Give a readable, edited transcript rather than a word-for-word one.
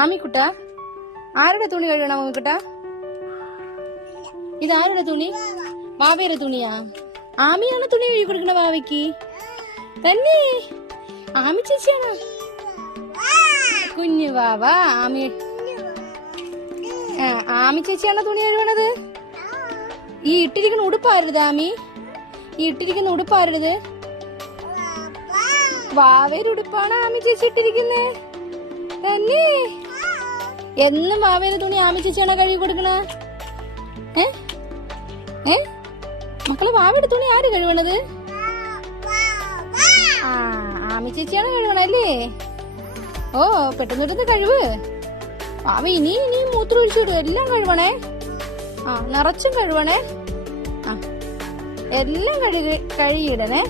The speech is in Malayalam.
ആമിക്കുട്ട, ആരുടെ തുണി കഴുകണം ആമിക്കുട്ട? ഇതാരുടെ തുണി? വാവയുടെ തുണിയാ? ആമിയാണ് തുണി കഴുകി കൊടുക്കണ വാവയ്ക്ക്? തന്നെ? ആമി ചേച്ചിയാണോ? കുഞ്ഞു വാവ ആമി ചേച്ചിയാണോ തുണി കഴുകണത്? ഈ ഇട്ടിരിക്കുന്ന ഉടുപ്പാരുത് ആമി? ഈ ഇട്ടിരിക്കുന്ന ഉടുപ്പാരുത്? വാവയുടെ ഉടുപ്പാണ് ആമി ചേച്ചി ഇട്ടിരിക്കുന്നേ. തന്നെ? എന്നും വാവയുടെ തുണി ആമി ചേച്ചിയാണോ കഴുകി കൊടുക്കണ? മക്കളെ, വാവയുടെ തുണി ആര് കഴുകണത്? ആമി ചേച്ചിയാണ് കഴുകണല്ലേ? ഓ, പെട്ടെന്ന് കഴിവ്. വാവ ഇനി മൂത്രം ഒഴിച്ചിടും. എല്ലാം കഴുകണേ. നിറച്ചും കഴുകണേ. എല്ലാം കഴുകിയിടണേ.